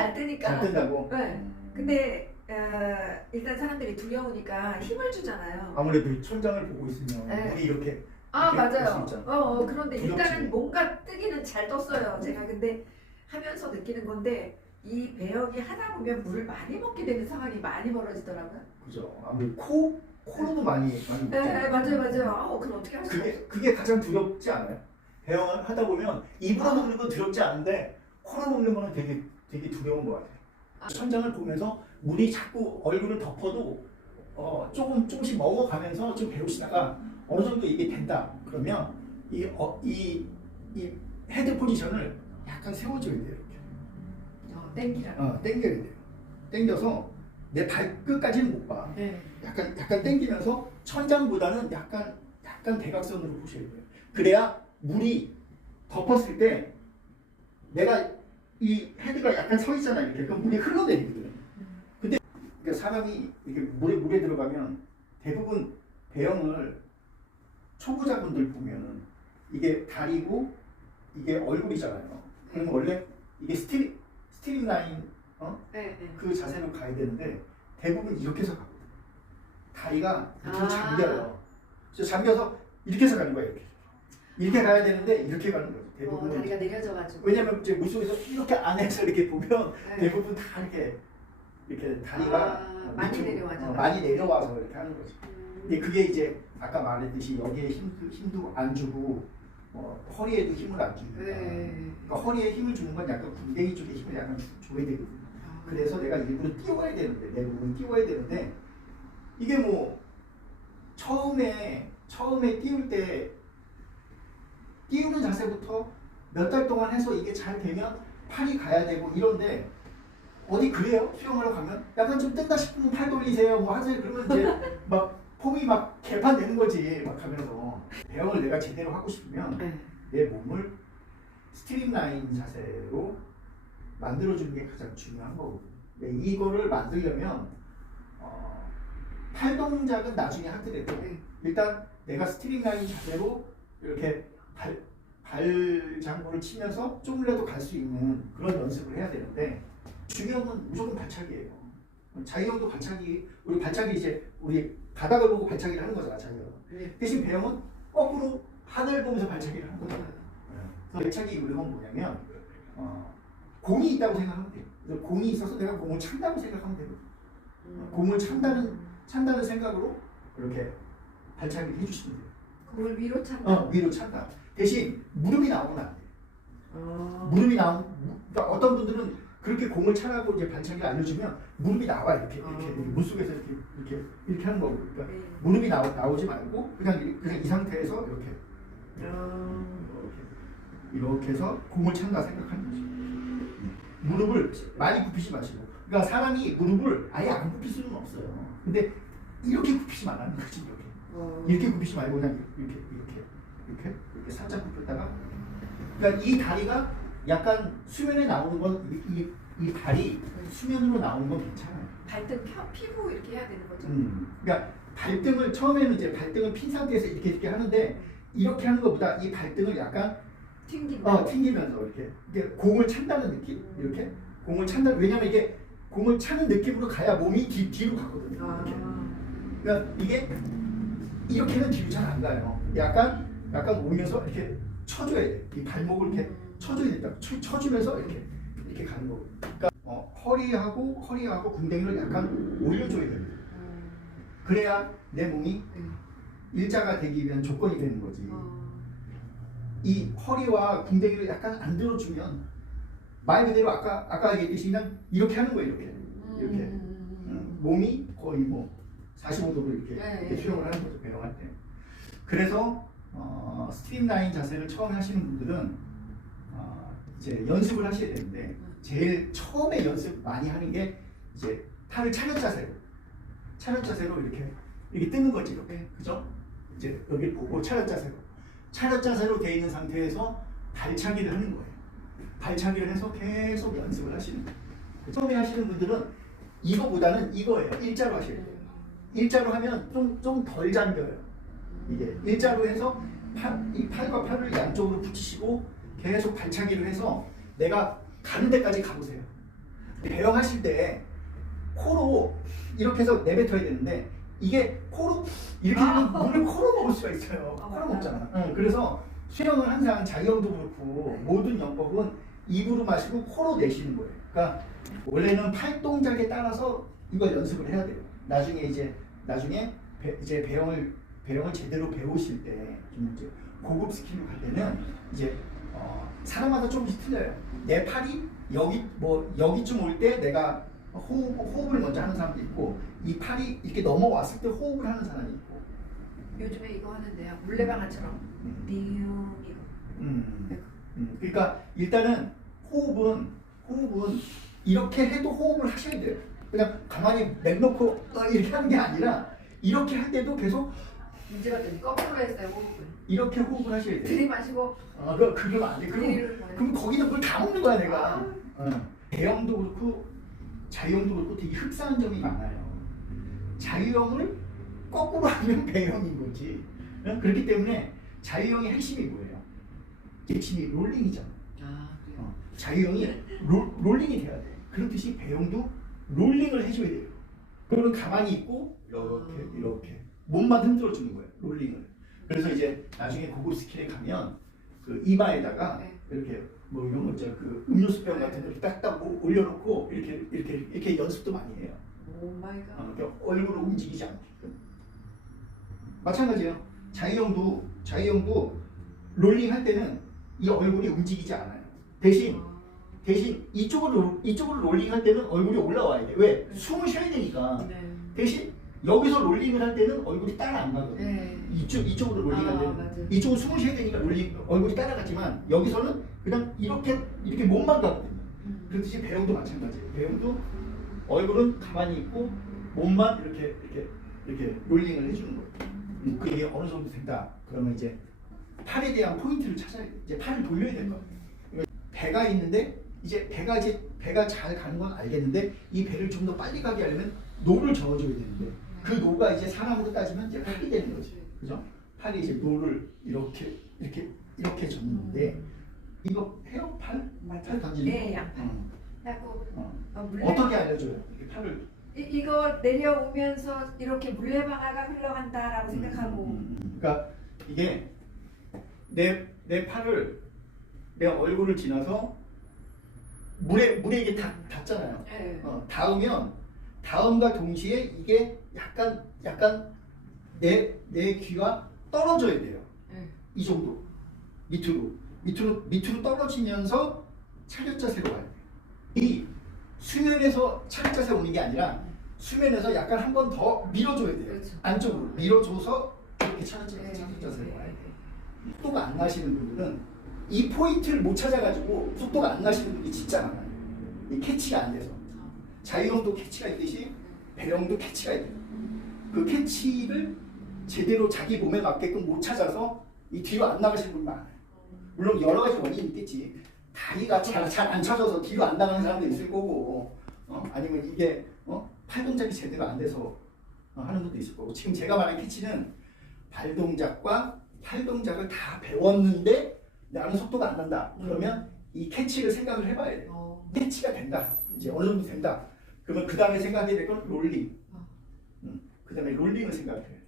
잘 뜨니까. 잘 뜬다고? 네. 근데 일단 사람들이 두려우니까 힘을 주잖아요. 아무래도 천장을 보고 있으면 네. 물이 이렇게 맞아요. 볼수 있잖아. 그런데 두렵지. 일단은 뭔가 뜨기는 잘 떴어요. 제가 근데 하면서 느끼는 건데 이 배영이 하다 보면 물을 많이 먹게 되는 상황이 많이 벌어지더라고요. 그죠. 아무래도 코로도 많이 네, 먹잖아요. 맞아요. 그럼 어떻게 하시죠? 그게 가장 두렵지 않아요? 배영을 하다 보면 입으로 먹는 건 두렵지 않은데 코로 먹는 거는 되게 두려운 것 같아요. 천장을 보면서 물이 자꾸 얼굴을 덮어도 조금씩 먹어가면서 좀 배우시다가 어느 정도 이게 된다 그러면 이 헤드 포지션을 약간 세워줘야 돼요. 이렇게. 땡기라. 땡겨야 돼요. 땡겨서 내 발끝까지는 못 봐. 네. 약간 땡기면서 천장보다는 약간 대각선으로 보셔야 돼요. 그래야 물이 덮었을 때 내가 이 헤드가 약간 서 있잖아요. 이렇게 그럼 물이 흘러내리거든요. 근데 그러니까 사람이 이렇게 물에 들어가면 대부분 배영을 초보자분들 보면은 이게 다리고 이게 얼굴이잖아요. 그럼 원래 이게 스트림 라인 네. 그 자세로 가야 되는데 대부분 이렇게 해서 가거든요. 다리가 이렇게 잠겨요. 그래서 잠겨서 이렇게 해서 가는 거예요. 이렇게 가야 되는데 이렇게 가는 거죠. 대부분 다리가 내려져가지고. 왜냐면 이제 물속에서 이렇게 안에서 이렇게 보면 네. 대부분 다 이렇게 다리가 많이 밑으로, 내려와서. 많이 내려와서 이렇게 하는 거죠. 근데 그게 이제 아까 말했듯이 여기에 힘도 안 주고 허리에도 힘을 안 주니까 그러니까 허리에 힘을 주는 건 약간 군뱅이 쪽에 힘을 약간 줘야 되거든요. 그래서 내가 일부러 띄워야 되는데 내 몸을 띄워야 되는데 이게 뭐 처음에 띄울 때 띄우는 자세부터 몇 달 동안 해서 이게 잘 되면 팔이 가야 되고 이런데 어디 그래요? 수영하러 가면 약간 좀 뜬다 싶으면 팔 돌리세요 뭐 하세요. 그러면 이제 막 폼이 막 개판 되는 거지 막 하면서 배영을 내가 제대로 하고 싶으면 내 몸을 스트림라인 자세로 만들어주는 게 가장 중요한 거거든요. 이거를 만들려면 팔 동작은 나중에 하더라도 일단 내가 스트림라인 자세로 이렇게 발 장구를 치면서 조금이라도 갈 수 있는 그런 연습을 해야 되는데 중요한 건 무조건 발차기예요. 자기형도 발차기, 우리 바닥을 보고 발차기를 하는 거잖아, 자기형. 대신 배영은 거꾸로 하늘 보면서 발차기를 하는 거잖아. 그래서 발차기 요령은 뭐냐면 공이 있다고 생각하면 돼요. 그래서 공이 있어서 내가 공을 찬다고 생각하면 되거든요. 공을 찬다는 생각으로 이렇게 발차기를 해주시면 돼요. 공을 위로 찬다. 위로 찬다. 대신 무릎이 나오면 안 돼요. 그러니까 어떤 분들은 그렇게 공을 차라고 이제 발차기를 알려주면 무릎이 나와 이렇게 물속에서 이렇게 하는 거고. 그러니까 무릎이 나오지 말고 그냥 이 상태에서 이렇게 해서 공을 찬다 생각하는 거죠. 무릎을 많이 굽히지 마시고. 그러니까 사람이 무릎을 아예 안 굽힐 수는 없어요. 근데 이렇게 굽히지 말라는 거지. 이렇게 굽히지 말고 그냥 이렇게 살짝 굽혔다가 그러니까 이 다리가 약간 수면에 나오는 건 이 발이 수면으로 나오는 건 괜찮아요. 발등 피고 이렇게 해야 되는 거죠. 그러니까 발등을 처음에는 이제 발등을 핀 상태에서 이렇게 하는데 이렇게 하는 것보다 이 발등을 약간 튕기면서 이렇게 공을 찬다는 느낌 이렇게 공을 찬다. 왜냐면 이게 공을 차는 느낌으로 가야 몸이 뒤로 가거든요. 그러니까 이게 이렇게는 뒤로 잘 안 가요. 약간 오면서 이렇게 쳐줘야 돼. 이 발목을 이렇게 쳐줘야 된다. 쳐주면서 이렇게 가는 거고. 그러니까 허리하고 궁뎅이를 약간 올려줘야 됩니다. 그래야 내 몸이 일자가 되기 위한 조건이 되는 거지. 이 허리와 궁뎅이를 약간 안 들어주면 말 그대로 아까 얘기했듯이 그냥 이렇게 하는 거예요. 이렇게 몸이 거의 뭐 45도로 이렇게 수영을 하는 거죠. 배영할 때. 그래서 스트림라인 자세를 처음 하시는 분들은 이제 연습을 하셔야 되는데 제일 처음에 연습 많이 하는 게 이제 팔을 차렷 자세로 이렇게 뜨는 거지. 이렇게 그죠? 이제 여기 보고 차렷 자세로 돼 있는 상태에서 발차기를 하는 거예요. 발차기를 해서 계속 연습을 하시는 거예요. 처음에 하시는 분들은 이거보다는 이거예요. 일자로 하셔야 돼요. 일자로 하면 좀 덜 잠겨요. 이게 일자로 해서 이 팔과 팔을 양쪽으로 붙이시고 계속 발차기를 해서 내가 가는 데까지 가보세요. 배영하실 때 코로 이렇게 해서 내뱉어야 되는데 이게 코로 이렇게 되면 물을 코로 먹을 수가 있어요. 코로 먹잖아. 그래서 수영은 항상 자기형도 그렇고 모든 영법은 입으로 마시고 코로 내쉬는 거예요. 그러니까 원래는 팔 동작에 따라서 이걸 연습을 해야 돼요. 나중에 이제 배영을 제대로 배우실 때 좀 이제 고급 스킬로 갈 때는 이제 사람마다 조금씩 틀려요. 내 팔이 여기쯤 올 때 내가 호흡을 먼저 하는 사람도 있고 이 팔이 이렇게 넘어왔을 때 호흡을 하는 사람이 있고. 요즘에 이거 하는데요. 물레방아처럼 미용 이거. 그러니까 일단은 호흡은 이렇게 해도 호흡을 하셔야 돼요. 그냥 가만히 냅놓고 이렇게 하는 게 아니라 이렇게 할 때도 계속 문제가 좀 거꾸로 했어요. 호흡을. 이렇게 호흡을 하셔야 돼요. 들이마시고. 그러면 안 돼. 그럼 거기다 뭘 다 먹는 거야 내가. 배영도 그렇고 자유형도 그렇고 되게 흡사한 점이 많아요. 자유형을 거꾸로 하면 배영인 거지. 그렇기 때문에 자유형의 핵심이 뭐예요? 핵심이 롤링이잖아. 자유형이 롤링이 돼야 돼. 그렇듯이 배영도 롤링을 해줘야 돼요. 그러면 가만히 있고 이렇게 몸만 흔들어 주는 거예요. 롤링을. 그래서 이제 나중에 고급 스킬에 가면 그 이마에다가 이렇게 뭐 이런 거 있잖아. 그 음료수병 같은 거 딱딱 올려놓고 이렇게 연습도 많이 해요. 오 마이 갓. 얼굴을 움직이지 않게끔. 마찬가지예요. 자이형도 롤링 할 때는 이 얼굴이 움직이지 않아요. 대신 이쪽으로 롤링 할 때는 얼굴이 올라와야 돼. 왜? 숨을 쉬어야 되니까. 대신 여기서 롤링을 할 때는 얼굴이 따라 안 가거든요. 이쪽으로 롤링할 때는 맞아. 이쪽은 숨을 쉬어야 되니까 얼굴이 따라가지만 여기서는 그냥 이렇게 몸만 가거든요. 그렇듯이 배영도 마찬가지예요. 배영도 얼굴은 가만히 있고 몸만 이렇게 롤링을 해주는 거예요. 그게 어느 정도 된다. 그러면 이제 팔에 대한 포인트를 찾아야 돼. 이제 팔을 돌려야 될 거예요. 배가 있는데 이제 배가 잘 가는 건 알겠는데 이 배를 좀 더 빨리 가게 하려면 노를 저어줘야 되는데 그 노가 이제 사람으로 따지면 이제 팔이 되는 거지. 그죠? 팔이 이제 노를 이렇게 젓는데 이거 해요? 팔 던지는 거? 네, 양팔. 하고 어떻게 알려줘요? 이렇게 팔을 이거 내려오면서 이렇게 물레방아가 흘러간다라고 생각하고. 그러니까 이게 내 팔을 내 얼굴을 지나서 물에 이게 닿잖아요. 닿으면 다음과 동시에 이게 약간 내 귀와 떨어져야 돼요. 이 정도 밑으로 떨어지면서 차렷 자세로 가야 돼요. 이 수면에서 차렷 자세 오는 게 아니라 수면에서 약간 한 번 더 밀어줘야 돼요. 그렇죠. 안쪽으로 밀어줘서 이렇게 차렷 자세로 가야 돼요. 속도가 안 나시는 분들은 이 포인트를 못 찾아가지고 속도가 안 나시는 분들이 진짜 많아요. 이 캐치가 안 돼서. 자유형도 캐치가 있듯이 배영도 캐치가 있대요. 그 캐치를 제대로 자기 몸에 맞게끔 못 찾아서 이 뒤로 안 나가시는 분이 많아요. 물론 여러 가지 원인이 있겠지. 다리가 잘 안 쳐져서 뒤로 안 나가는 사람도 있을 거고, 아니면 이게 팔 동작이 제대로 안 돼서 하는 것도 있을 거고. 지금 제가 말한 캐치는 발 동작과 팔 동작을 다 배웠는데 나는 속도가 안 난다. 그러면 이 캐치를 생각을 해봐야 돼요. 캐치가 된다. 이제 어느 정도 된다. 그러면 그 다음에 생각해야 될 건 롤링. 그 다음에 롤링을 생각해야 돼요.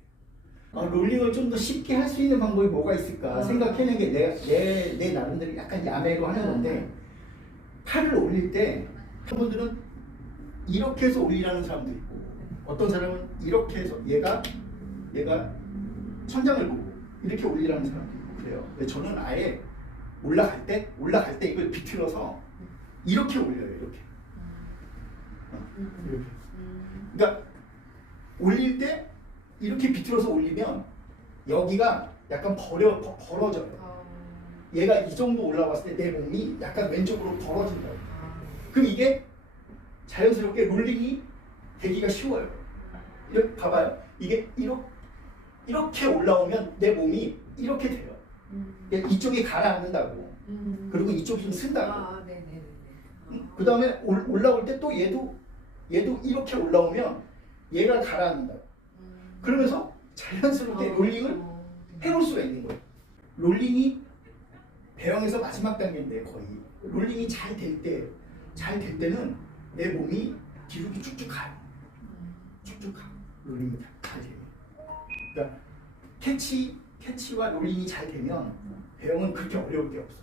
롤링을 좀 더 쉽게 할 수 있는 방법이 뭐가 있을까 생각해낸 게 내 나름대로 약간 야매로 하는 건데, 팔을 올릴 때 분들은 이렇게 해서 올리라는 사람도 있고, 어떤 사람은 이렇게 해서 얘가 천장을 보고 이렇게 올리라는 사람도 있고 그래요. 근데 저는 아예 올라갈 때 이걸 비틀어서 이렇게 올려요. 이렇게. 그러니까 올릴 때 이렇게 비틀어서 올리면 여기가 약간 벌어져요. 얘가 이 정도 올라왔을 때 내 몸이 약간 왼쪽으로 벌어진다고. 그럼 이게 자연스럽게 롤링이 되기가 쉬워요. 이렇게 봐봐요. 이게 이렇게 올라오면 내 몸이 이렇게 돼요. 이쪽이 가라앉는다고. 그리고 이쪽이 좀 쓴다고. 그 다음에 올라올 때 또 얘도 이렇게 올라오면 얘가 가라앉는다고. 그러면서 자연스럽게 롤링을 해볼 수가 있는 거예요. 롤링이 배영에서 마지막 단계인데 거의 롤링이 잘 될 때는 내 몸이 뒤로 이렇게 쭉쭉 가요. 쭉쭉 가. 롤링이 잘 돼요. 그러니까 캐치와 롤링이 잘 되면 배영은 그렇게 어려울 게 없어요.